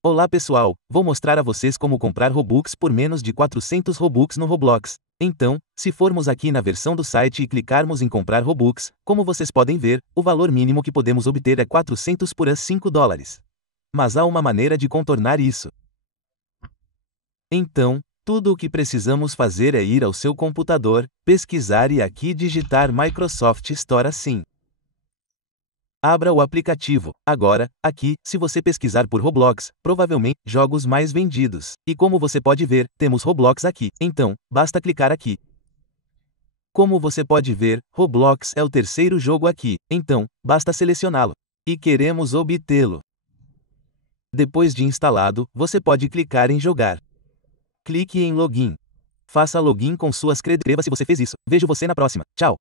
Olá pessoal, vou mostrar a vocês como comprar Robux por menos de 400 Robux no Roblox. Então, se formos aqui na versão do site e clicarmos em comprar Robux, como vocês podem ver, o valor mínimo que podemos obter é 400 por $5. Mas há uma maneira de contornar isso. Então, tudo o que precisamos fazer é ir ao seu computador, pesquisar e aqui digitar Microsoft Store assim. Abra o aplicativo. Agora, aqui, se você pesquisar por Roblox, provavelmente, jogos mais vendidos. E como você pode ver, temos Roblox aqui. Então, basta clicar aqui. Como você pode ver, Roblox é o terceiro jogo aqui. Então, basta selecioná-lo. E queremos obtê-lo. Depois de instalado, você pode clicar em jogar. Clique em login. Faça login com suas credenciais se você fez isso. Vejo você na próxima. Tchau!